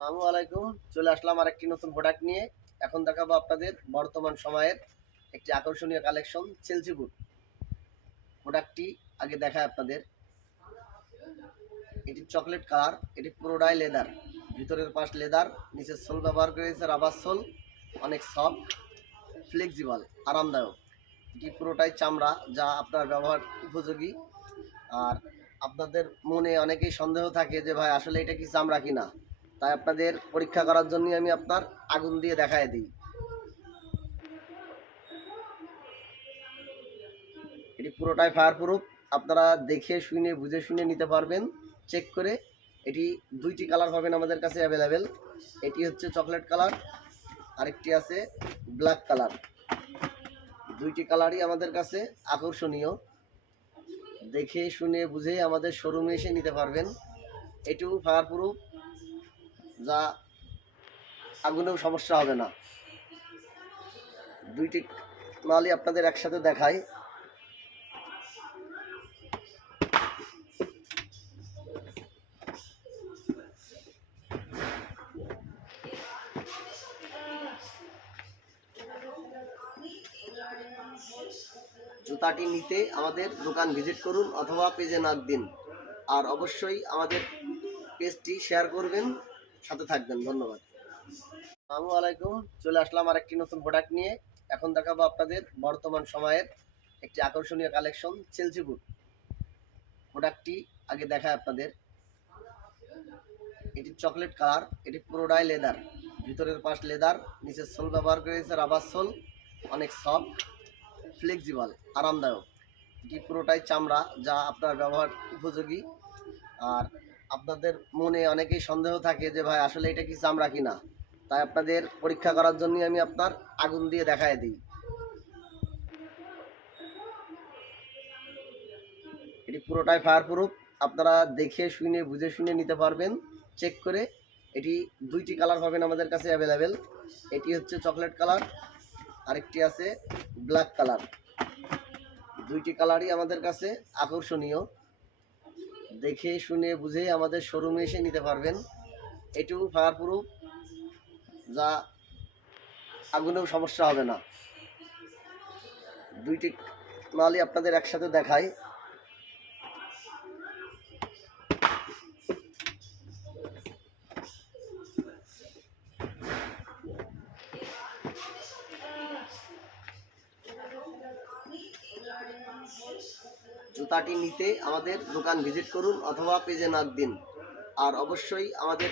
আসসালামু আলাইকুম। চলে আসলাম আরেকটি নতুন প্রোডাক্ট নিয়ে। এখন দেখাবো আপনাদের বর্তমান সময়ের একটি আকর্ষণীয় কালেকশন চেলসি বুট। প্রোডাক্টটি আগে দেখায় আপনাদের। এটি চকলেট কালার, এটি পুরোটাই লেদার, ভিতরের পাশ লেদার, নিচের সোল ব্যবহার করেছে রাবার সোল, অনেক সফট, ফ্লেক্সিবল, আরামদায়ক। এটি পুরোটাই চামড়া, যা আপনার ব্যবহার উপযোগী। আর আপনাদের মনে অনেকেই সন্দেহ থাকে যে ভাই আসলে এটা কি চামড়া কিনা, তাই আপনাদের পরীক্ষা করার জন্য আমি আপনার আগুন দিয়ে দেখায় দিই। এটি পুরোটাই ফায়ার প্রুফ, আপনারা দেখে শুনে বুঝে শুনে নিতে পারবেন চেক করে। এটি দুইটি কালার পাবেন আমাদের কাছে অ্যাভেলেবেল। এটি হচ্ছে চকলেট কালার, আরেকটি আছে ব্ল্যাক কালার। দুইটি কালারই আমাদের কাছে আকর্ষণীয়, দেখে শুনে বুঝে আমাদের শোরুমে এসে নিতে পারবেন। এটিও ফায়ার প্রুফ, যা আগুনেও সমস্যা হবে না। দুইটি মালই আপনাদের একসাথে দেখাই। জুতাটি নিতে আমাদের দোকান ভিজিট করুন অথবা পেজে নক দিন। আর অবশ্যই আমাদের পেজটি শেয়ার করবেন, সাথে থাকবেন। ধন্যবাদ। আসসালামু আলাইকুম। চলে আসলাম আরেকটি নতুন প্রোডাক্ট নিয়ে। এখন দেখাবো আপনাদের বর্তমান সময়ের একটি আকর্ষণীয় কালেকশন চেলসি বুট। প্রোডাক্টটি আগে দেখায় আপনাদের। এটি চকলেট কালার, এটি পুরোটাই লেদার, ভিতরের পাশ লেদার, নিচের সোল ব্যবহার করেছে রাবার সোল, অনেক সফট, ফ্লেক্সিবল, আরামদায়ক। এটি পুরোটাই চামড়া, যা আপনার ব্যবহার উপযোগী। আর আপনাদের মনে অনেকেই সন্দেহ থাকে যে ভাই আসলে এটা কি চামড়া কিনা, তাই আপনাদের পরীক্ষা করার জন্য আমি আপনার আগুন দিয়ে দেখায় দিই। এটি পুরোটাই ফায়ার প্রুফ, আপনারা দেখে শুনে বুঝে শুনে নিতে পারবেন চেক করে। এটি দুইটি কালার পাবেন আমাদের কাছে অ্যাভেলেবেল। এটি হচ্ছে চকলেট কালার, আরেকটি আছে ব্ল্যাক কালার। দুইটি কালারই আমাদের কাছে আকর্ষণীয়, দেখে শুনে বুঝে আমাদের শোরুমে এসে নিতে পারবেন। এটিও ফায়ার প্রুফ, যা আগুনেও সমস্যা হবে না। দুইটি মালই আপনাদের একসাথে দেখাই। জুতাটি নিতে আমাদের দোকান ভিজিট করুন অথবা পেজে নক দিন। আর অবশ্যই আমাদের